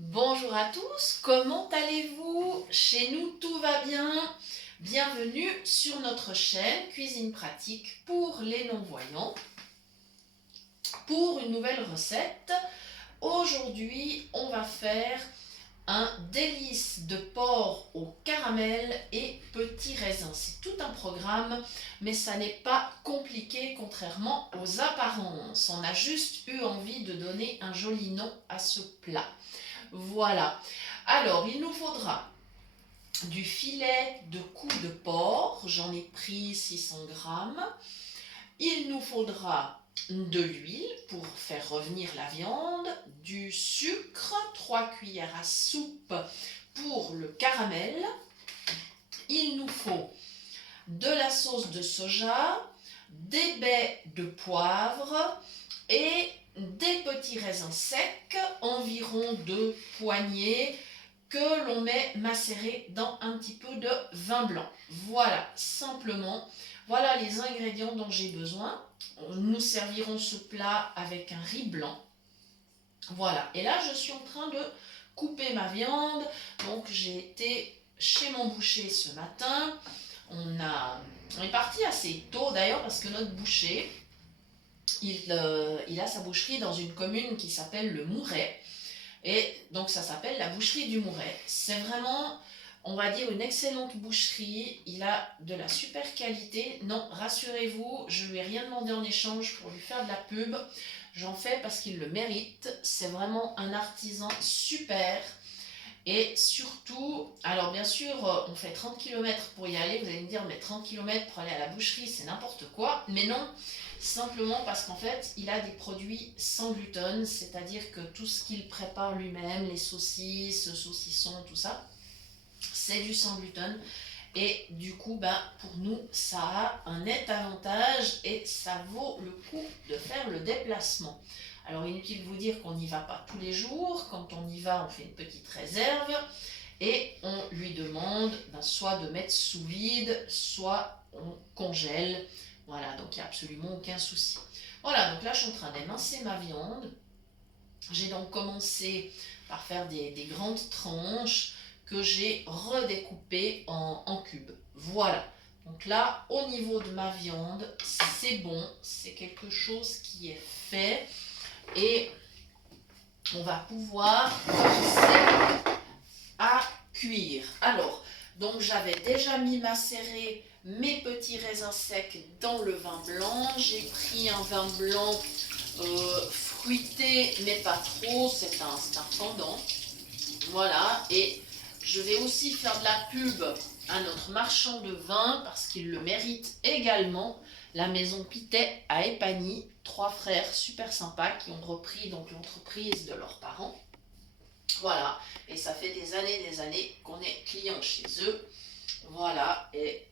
Bonjour à tous, comment allez-vous? Chez nous, tout va bien. Bienvenue sur notre chaîne Cuisine Pratique pour les non-voyants pour une nouvelle recette. Aujourd'hui, on va faire un délice de porc au caramel et petits raisins. C'est tout un programme, mais ça n'est pas compliqué contrairement aux apparences. On a juste eu envie de donner un joli nom à ce plat. Voilà. Alors, il nous faudra du filet de cou de porc. J'en ai pris 600 grammes. Il nous faudra de l'huile pour faire revenir la viande, du sucre, 3 cuillères à soupe pour le caramel. Il nous faut de la sauce de soja, des baies de poivre et des petits raisins secs, environ 2 poignées, que l'on met macérer dans un petit peu de vin blanc. Voilà, simplement, voilà les ingrédients dont j'ai besoin. Nous servirons ce plat avec un riz blanc. Voilà, et là je suis en train de couper ma viande. Donc j'ai été chez mon boucher ce matin. On est parti assez tôt d'ailleurs parce que notre boucher, il a sa boucherie dans une commune qui s'appelle le Mouret. Et donc ça s'appelle la boucherie du Mouret. C'est vraiment, on va dire, une excellente boucherie. Il a de la super qualité. Non, rassurez-vous, je ne lui ai rien demandé en échange pour lui faire de la pub. J'en fais parce qu'il le mérite. C'est vraiment un artisan super. Et surtout, alors bien sûr, on fait 30 km pour y aller. Vous allez me dire, mais 30 km pour aller à la boucherie, c'est n'importe quoi. Mais non, simplement parce qu'en fait, il a des produits sans gluten, c'est-à-dire que tout ce qu'il prépare lui-même, les saucisses, saucissons, tout ça, c'est du sans gluten. Et du coup, pour nous, ça a un net avantage et ça vaut le coup de faire le déplacement. Alors, inutile de vous dire qu'on n'y va pas tous les jours. Quand on y va, on fait une petite réserve et on lui demande soit de mettre sous vide, soit on congèle. Voilà, donc il n'y a absolument aucun souci. Voilà, donc là, je suis en train d'émincer ma viande. J'ai donc commencé par faire des grandes tranches que j'ai redécoupées en cubes. Voilà. Donc là, au niveau de ma viande, c'est bon. C'est quelque chose qui est fait. Et on va pouvoir commencer à cuire. Alors, donc j'avais déjà mis macérer mes petits raisins secs dans le vin blanc. J'ai pris un vin blanc fruité, mais pas trop, c'est un pendant. Voilà, et je vais aussi faire de la pub à notre marchand de vin parce qu'il le mérite également. La maison Pitet à Épagny, 3 frères super sympas qui ont repris donc l'entreprise de leurs parents. Voilà, et ça fait des années qu'on est client chez eux. Voilà, et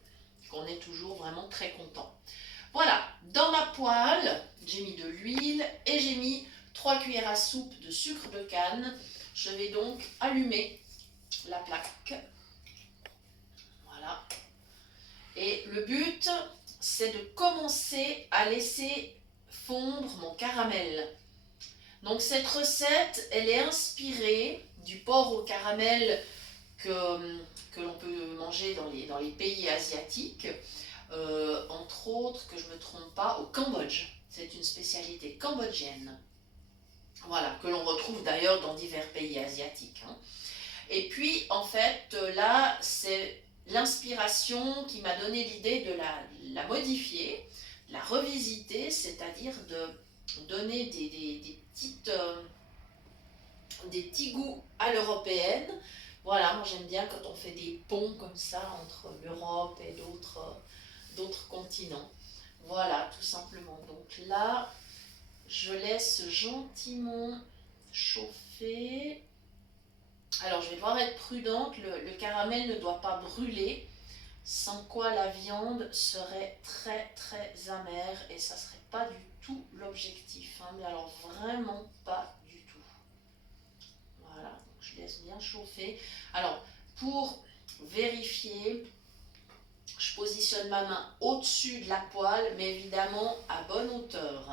qu'on est toujours vraiment très content. Voilà, dans ma poêle, j'ai mis de l'huile et j'ai mis 3 cuillères à soupe de sucre de canne. Je vais donc allumer la plaque. Voilà. Et le but, c'est de commencer à laisser fondre mon caramel. Donc cette recette, elle est inspirée du porc au caramel que l'on peut manger dans les pays asiatiques. Entre autres, que je ne me trompe pas, au Cambodge. C'est une spécialité cambodgienne. Voilà, que l'on retrouve d'ailleurs dans divers pays asiatiques. Et puis, en fait, là, c'est l'inspiration qui m'a donné l'idée de la modifier, de la revisiter, c'est-à-dire de donner des petits goûts à l'européenne. Voilà, moi j'aime bien quand on fait des ponts comme ça entre l'Europe et d'autres continents. Voilà, tout simplement. Donc là, je laisse gentiment chauffer. Alors, je vais devoir être prudente, le caramel ne doit pas brûler, sans quoi la viande serait très très amère et ça serait pas du tout l'objectif. Mais alors vraiment pas du tout. Voilà, donc je laisse bien chauffer. Alors, pour vérifier, je positionne ma main au-dessus de la poêle, mais évidemment à bonne hauteur,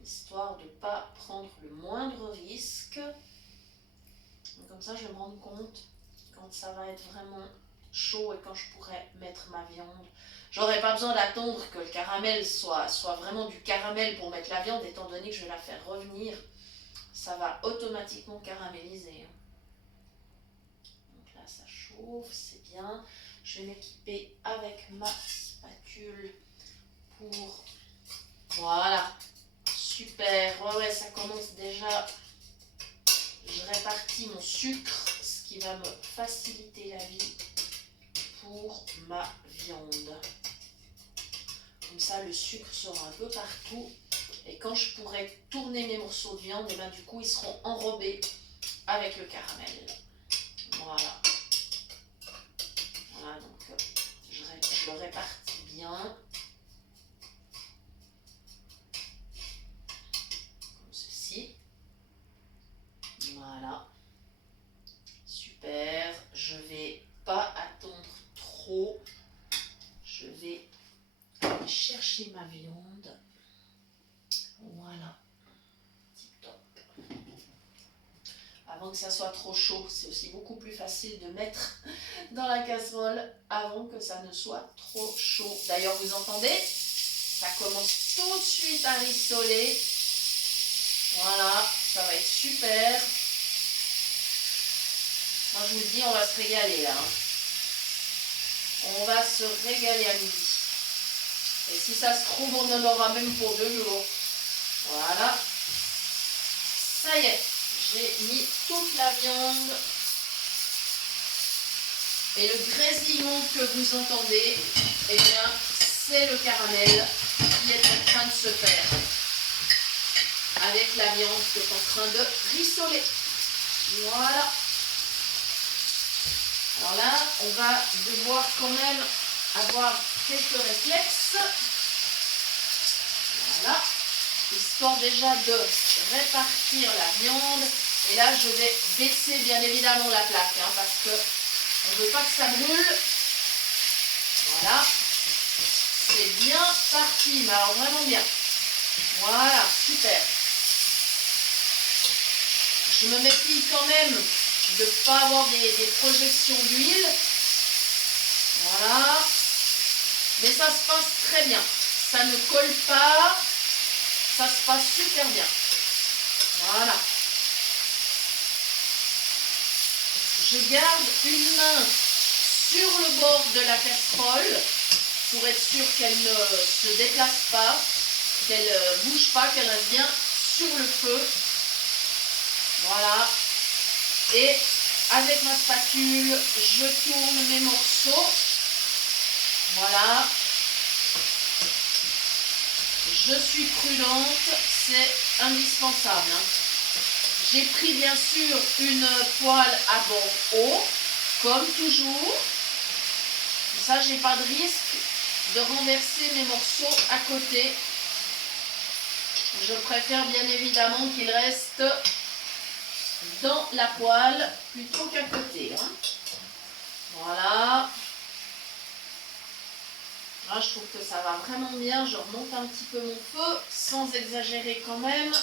histoire de ne pas prendre le moindre risque. Donc Comme ça, je vais me rendre compte quand ça va être vraiment chaud et quand je pourrai mettre ma viande. J'aurai pas besoin d'attendre que le caramel soit vraiment du caramel pour mettre la viande, étant donné que je vais la faire revenir. Ça va automatiquement caraméliser. Donc là, ça chauffe, c'est bien. Je vais m'équiper avec ma spatule pour... Voilà, super. Ouais, ça commence déjà. Je répartis mon sucre, ce qui va me faciliter la vie pour ma viande. Comme ça, le sucre sera un peu partout. Et quand je pourrai tourner mes morceaux de viande, et ben, du coup, ils seront enrobés avec le caramel. Voilà. Voilà, donc je le répartis bien. Comme ceci. Voilà. Super. Je vais pas attendre trop. Je vais aller chercher ma viande. Voilà. Tip top. Avant que ça soit trop chaud, c'est aussi beaucoup plus facile de mettre dans la casserole avant que ça ne soit trop chaud. D'ailleurs, vous entendez? Ça commence tout de suite à rissoler. Voilà, ça va être super. Moi, je vous le dis, on va se régaler là. On va se régaler à midi. Et si ça se trouve, on en aura même pour 2 jours. Voilà. Ça y est, j'ai mis toute la viande. Et le grésillement que vous entendez, eh bien, c'est le caramel qui est en train de se faire avec la viande qui est en train de rissoler. Voilà. Alors là, on va devoir quand même avoir quelques réflexes. Voilà. Histoire déjà de répartir la viande. Et là, je vais baisser bien évidemment la plaque, hein, parce que on ne veut pas que ça brûle. Voilà. C'est bien parti, mais alors vraiment bien. Voilà, super. Je me méfie quand même de ne pas avoir des projections d'huile. Voilà. Mais ça se passe très bien. Ça ne colle pas. Ça se passe super bien. Voilà. Je garde une main sur le bord de la casserole pour être sûr qu'elle ne se déplace pas, qu'elle ne bouge pas, qu'elle reste bien sur le feu. Voilà. Et avec ma spatule, je tourne mes morceaux. Voilà. Je suis prudente, c'est indispensable. Hein. J'ai pris bien sûr une poêle à bord haut, comme toujours. Ça, j'ai pas de risque de renverser mes morceaux à côté. Je préfère bien évidemment qu'ils restent dans la poêle plutôt qu'à côté. Hein. Voilà. Là, je trouve que ça va vraiment bien. Je remonte un petit peu mon feu sans exagérer quand même.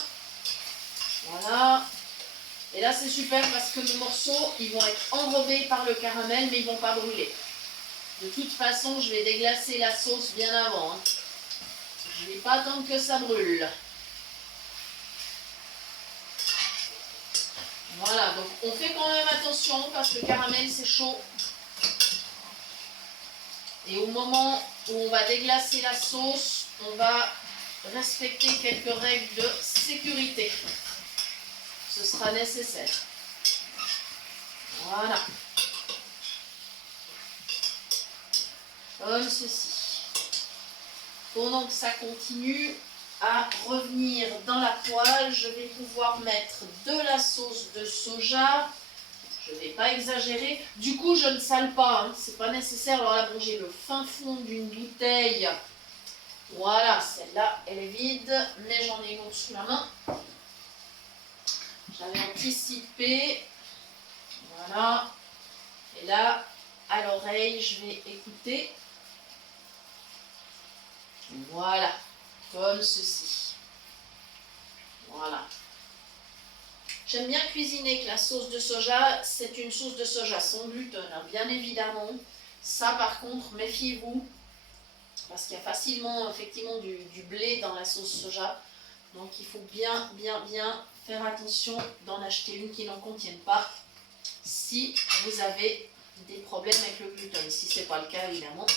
Voilà. Et là, c'est super parce que mes morceaux, ils vont être enrobés par le caramel, mais ils ne vont pas brûler. De toute façon, je vais déglacer la sauce bien avant. Hein. Je ne vais pas attendre que ça brûle. Voilà, donc on fait quand même attention parce que le caramel, c'est chaud. Et au moment où on va déglacer la sauce, on va respecter quelques règles de sécurité. Ce sera nécessaire. Voilà. Comme ceci. Pendant que ça continue à revenir dans la poêle, je vais pouvoir mettre de la sauce de soja. Je ne vais pas exagérer. Du coup, je ne sale pas. Hein. C'est pas nécessaire. Alors là, bon, j'ai le fin fond d'une bouteille. Voilà, celle-là, elle est vide. Mais j'en ai une autre sous la main. J'avais anticipé. Voilà. Et là, à l'oreille, je vais écouter. Voilà. Comme ceci. Voilà. J'aime bien cuisiner avec la sauce de soja. C'est une sauce de soja sans gluten, hein, bien évidemment. Ça, par contre, méfiez-vous, parce qu'il y a facilement, effectivement, du blé dans la sauce soja. Donc, il faut bien faire attention d'en acheter une qui n'en contienne pas si vous avez des problèmes avec le gluten. Si ce n'est pas le cas, évidemment,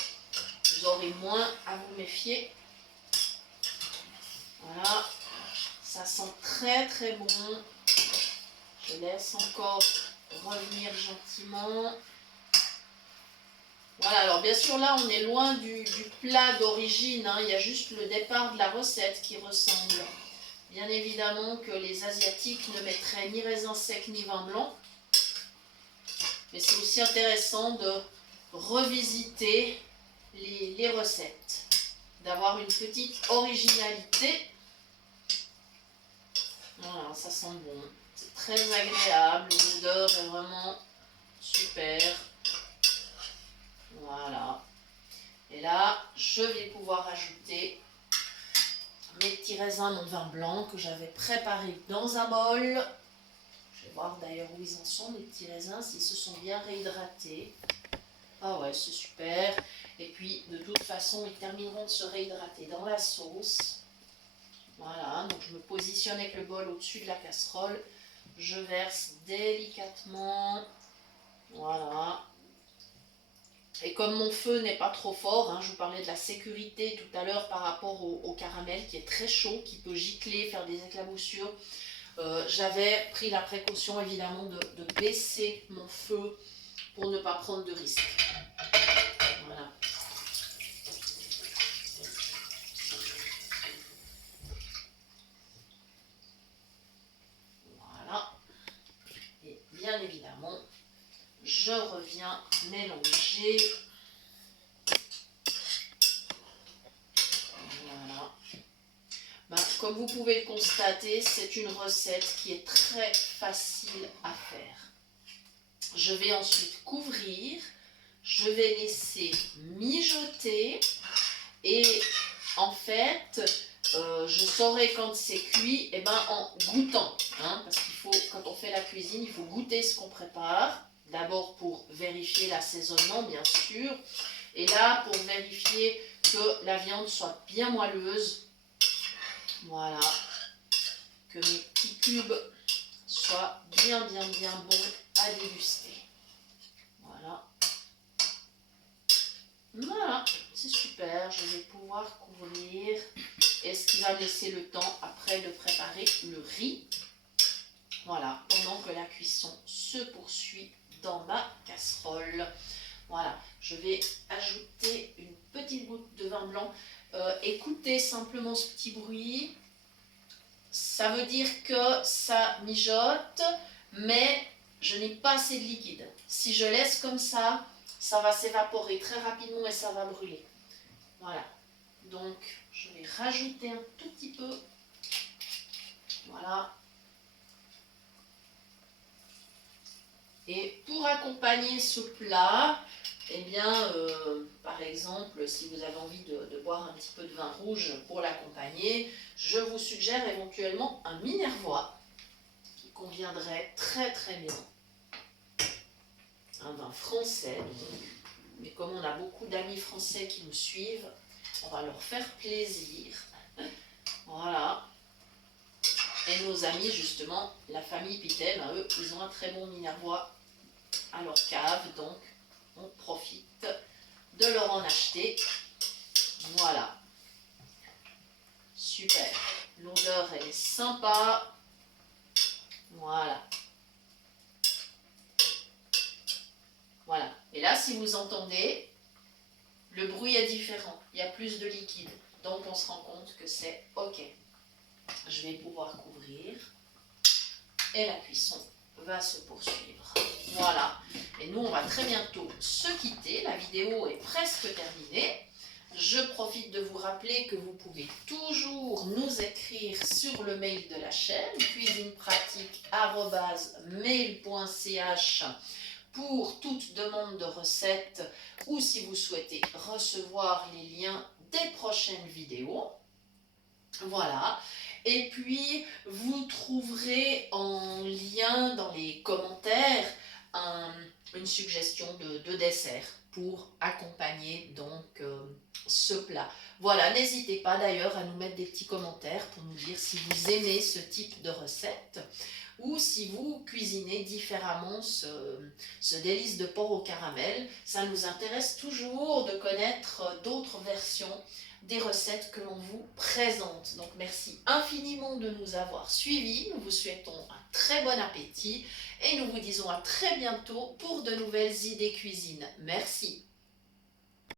vous aurez moins à vous méfier. Voilà, ça sent très bon. Je laisse encore revenir gentiment. Voilà, alors bien sûr là on est loin du plat d'origine, hein. Il y a juste le départ de la recette qui ressemble. Bien évidemment que les Asiatiques ne mettraient ni raisin sec ni vin blanc. Mais c'est aussi intéressant de revisiter les recettes, d'avoir une petite originalité. Voilà, ça sent bon, c'est très agréable, l'odeur est vraiment super. Voilà. Et là, je vais pouvoir ajouter mes petits raisins, mon vin blanc que j'avais préparé dans un bol. Je vais voir d'ailleurs où ils en sont, mes petits raisins, s'ils se sont bien réhydratés. Ah ouais, c'est super. Et puis, de toute façon, ils termineront de se réhydrater dans la sauce. Voilà, donc je me positionne avec le bol au-dessus de la casserole. Je verse délicatement. Voilà. Et comme mon feu n'est pas trop fort, hein, je vous parlais de la sécurité tout à l'heure par rapport au caramel qui est très chaud, qui peut gicler, faire des éclaboussures. J'avais pris la précaution évidemment de baisser mon feu pour ne pas prendre de risques. Voilà. Voilà. Et bien évidemment, je reviens mélanger. Voilà. Ben, comme vous pouvez le constater, c'est une recette qui est très facile à faire. Je vais ensuite couvrir, je vais laisser mijoter et en fait, je saurai quand c'est cuit en goûtant. Hein, parce qu'il faut, quand on fait la cuisine, il faut goûter ce qu'on prépare. D'abord pour vérifier l'assaisonnement, bien sûr. Et là, pour vérifier que la viande soit bien moelleuse. Voilà. Que mes petits cubes soient bien bons à déguster. Voilà. Voilà, c'est super. Je vais pouvoir couvrir. Et ce qui va me laisser le temps après de préparer le riz. Voilà, pendant que la cuisson se poursuit dans ma casserole. Voilà, je vais ajouter une petite goutte de vin blanc. Écoutez simplement ce petit bruit. Ça veut dire que ça mijote, mais je n'ai pas assez de liquide. Si je laisse comme ça, ça va s'évaporer très rapidement et ça va brûler. Voilà, donc je vais rajouter un tout petit peu. Voilà. Et pour accompagner ce plat, eh bien, par exemple, si vous avez envie de boire un petit peu de vin rouge pour l'accompagner, je vous suggère éventuellement un minervois qui conviendrait très bien. Un vin français, donc. Mais comme on a beaucoup d'amis français qui nous suivent, on va leur faire plaisir. Voilà. Et nos amis, justement, la famille Pitel, eux, ils ont un très bon minervois à leur cave, donc on profite de leur en acheter. Voilà. Super. L'odeur, elle est sympa. Voilà. Voilà. Et là, si vous entendez, le bruit est différent. Il y a plus de liquide. Donc, on se rend compte que c'est OK. Je vais pouvoir couvrir. Et la cuisson va se poursuivre. Voilà. Et nous, on va très bientôt se quitter. La vidéo est presque terminée. Je profite de vous rappeler que vous pouvez toujours nous écrire sur le mail de la chaîne cuisinepratique@mail.ch pour toute demande de recettes ou si vous souhaitez recevoir les liens des prochaines vidéos. Voilà. Et puis, vous trouverez en lien dans les commentaires une suggestion de dessert pour accompagner donc ce plat. Voilà, n'hésitez pas d'ailleurs à nous mettre des petits commentaires pour nous dire si vous aimez ce type de recette ou si vous cuisinez différemment ce délice de porc au caramel. Ça nous intéresse toujours de connaître d'autres versions des recettes que l'on vous présente. Donc merci infiniment de nous avoir suivis. Nous vous souhaitons un très bon appétit et nous vous disons à très bientôt pour de nouvelles idées cuisine. Merci.